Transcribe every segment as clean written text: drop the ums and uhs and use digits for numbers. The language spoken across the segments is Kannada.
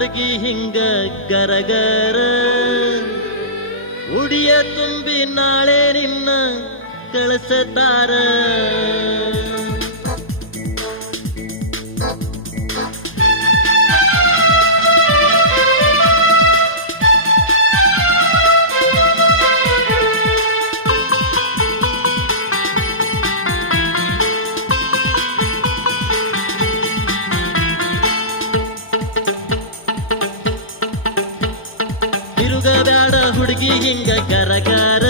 ಹುಡುಗಿ ಹಿಂಗ ಗರಗರ ಉಡಿಯ ತುಂಬಿ ನಾಳೆ ನಿನ್ನ ಕಳಿಸತಾರ ತಿರುಗಬ್ಯಾಡ ಹುಡುಗಿ ಹಿಂಗ ಗರಗಾರ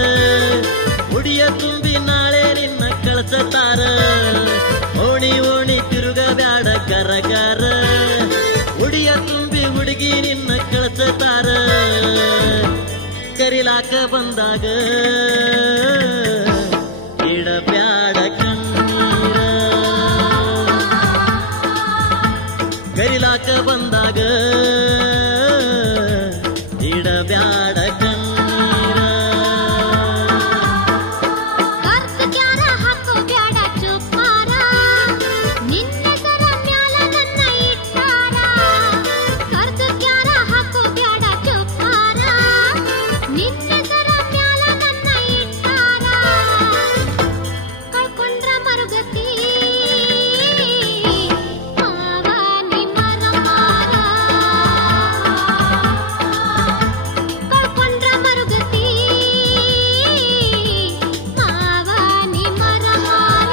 ಉಡಿಯ ತುಂಬಿ ನಾಳೆ ನಿನ್ನ ಕಳ್ಸತಾರ ಓಣಿ ಓಣಿ ತಿರುಗಬ್ಯಾಡ ಗರಗಾರ ಉಡಿಯ ತುಂಬಿ ಹುಡುಗಿ ನಿನ್ನ ಕಳ್ಸತಾರ ಕರಿಲಾಕ ಬಂದಾಗ ಇಡಬ್ಯಾಡ ಕಣ್ಣೀರ ಕರಿಲಾಕ ಬಂದಾಗ ಇಡಬ್ಯಾಡ ಕಣ್ಣೀರ ಕರ್ಸಕ್ಯಾರ ಹಾಕೋ ಬ್ಯಾಡ ಚುಪ್ಪಾರ ನಿನ್ನೆಸರ ಮ್ಯಾಲ ನನ್ನ ಇಟ್ಟಾರ ಕರ್ಸಕ್ಯಾರ ಹಾಕೋ ಬ್ಯಾಡ ಚುಪ್ಪಾರ ನಿನ್ನೆಸರ ಮ್ಯಾಲ ನನ್ನ ಇಟ್ಟಾರ ಕಳ್ಕೊಂಡ್ರ ಮರುಗತಿ ಮಾವ ನಿಮ್ಮನ ಮಾರ ಕಳ್ಕೊಂಡ್ರ ಮರುಗತಿ ಮಾವ ನಿಮ್ಮನ ಮಾರ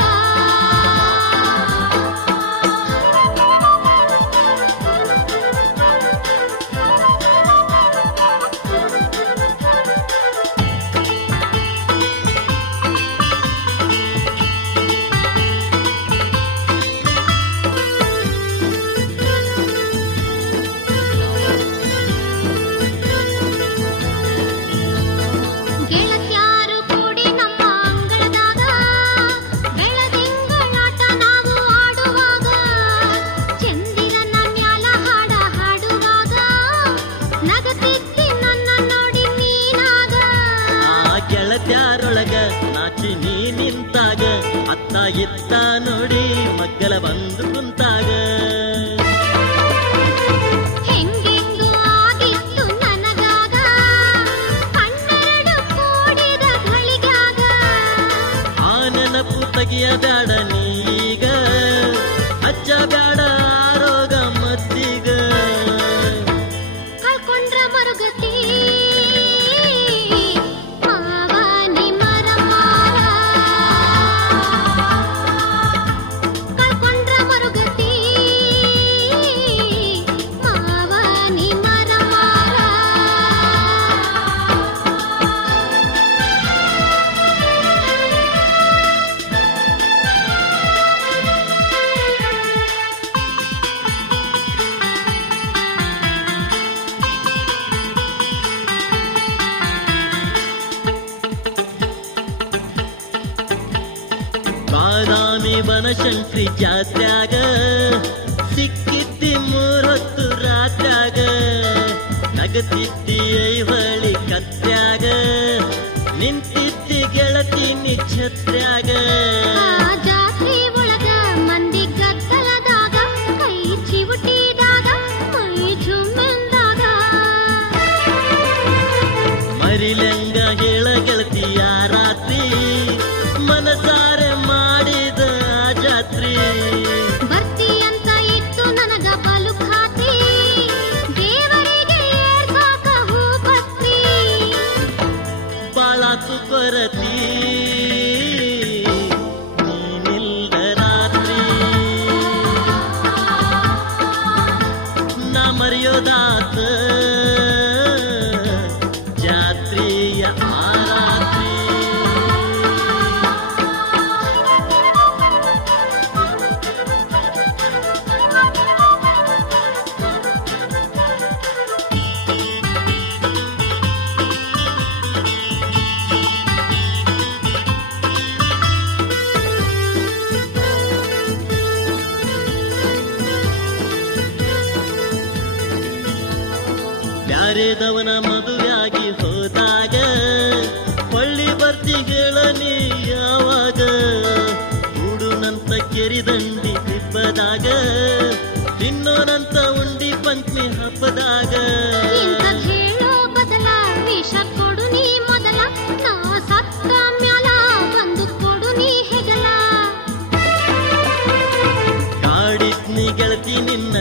ಗೆಳತ್ಯಾರು ಕೂಡಿ ನಮ್ಮ ಅಂಗಳದಾಗ ಬೆಳದಿಂಗಳಾಟ ನಾವು ಆಡುವಾಗ ಚಂದಿರನ ಮ್ಯಾಲ ಹಾಡ ಹಾಡುವಾಗ ನಗತಿದ್ದಿ ನನ್ನ ನೋಡಿ ನೀನಾಗ ಆ ಗೆಳತ್ಯಾರೊಳಗ ನಾಚಿ ನೀ ನಿಂತಾಗ ಅತ್ತ ಇತ್ತ ನೋಡಿ ಮಗ್ಗಲ ಬಂದು ಕುಂತಾಗ ಹೆಂಗೆಂಗೋ ಆಗಿತ್ತು ನನಗಾಗ ಕಣ್ಣೆರಡು ಕೂಡಿದ ಘಳಿಗ್ಯಾಗ ಆ ನೆನಪು ತೆಗಿಯಬ್ಯಾಡ ನೀಗ ಹಚ್ಚ ಬ್ಯಾಡ ಆರೋಗ ಮತ್ತೀಗ ಕಳ್ಕೊಂಡ್ರ ಮರುಗತಿ ಮಾವ ನಿಮ್ಮರ ಮಾರ ಕಳ್ಕೊಂಡ್ರ ಮರುಗತಿ ಮಾವ ನಿಮ್ಮರ ಮಾರ ಬಾದಾಮಿ ಬನಶಂಕರಿ ಜಾತ್ರ್ಯಾಗ ಸಿಕ್ಕಿದ್ದಿ ಮೂರೊತ್ತು ರಾತ್ರ್ಯಾಗ ನಗತಿದ್ದಿ ಐಹೊಳಿ ಕತ್ರ್ಯಾಗ ನಿಂತಿದ್ದಿ ಗೆಳತಿ ನಿಚ್ಛತ್ರ್ಯಾಗ ಆ ಜಾತ್ರೆ ಒಳಗ ಮಂದಿ ಗದ್ದಲದಾಗ ಕೈ ಚಿವುಟಿದಾಗ ಮೈ ಝುಮ್ಮೆಂದಾಗ ಮರಿಲೆಂಗ ಹೇಳ ಗೆಳತಿಯ ರಾತ್ರಿ ಮನಸಾರೆ ಮಾಡಿದ ಆ ಜಾತ್ರಿ ಬರ್ತಿ ಅಂತ ಇತ್ತು ನನಗ ಬಲು ಖಾತಿ ದೇವರಿಗೆ ಏರ್ಸಾಕ ಹೂ ಬತ್ತಿ ಬಾಳಾತು ಕೊರತಿ ನೀನಿಲ್ದ ರಾತ್ರಿ ನಾ ಮರೆಯೋದಾತ ಜಾತ್ರೆಯ ಆ ರಾತ್ರಿ ಬ್ಯಾರೆದವನ ಮದುವೆಯಾಗಿ ಹೋದಾಗ ಹೊಳ್ಳಿ ಬರ್ತಿ ಹೇಳ ನೀ ಯಾವಾಗ ಕೂಡುನಂತ ಕೆರಿದಂಡಿ ತಿಪ್ಪದಾಗ ತಿನ್ನೋನಂತ ಉಂಡಿ ಪಂಚಮಿ ಹಬ್ಬದಾಗ ಇಂಥದ್ ಹೇಳೋ ಬದಲ ವಿಷ ಕೊಡು ನೀ ಮೊದಲ ನಾ ಸತ್ತ ಮ್ಯಾಲ ಬಂದು ಕೊಡು ನೀ ಹೆಗಲ ಕಾಡಿದ್ನಿ ಗೆಳತಿ ನಿನ್ನ